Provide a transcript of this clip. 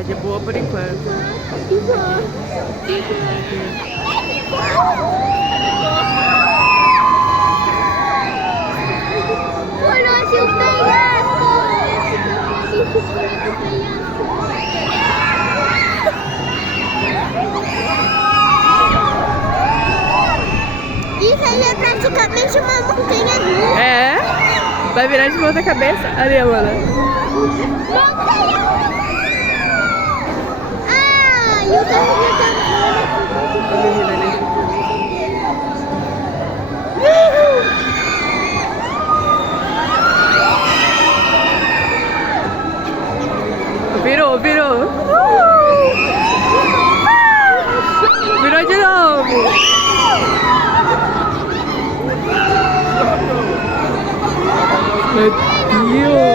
Tá de boa por enquanto. Conhece o penhasco! Isso aí é praticamente uma montanha russa. É? Vai virar de volta a cabeça? Ali, Amanda. Montanha russa! Ah, e o carro tá A menina ali. Virou, virou. Virou de novo. Meu Deus.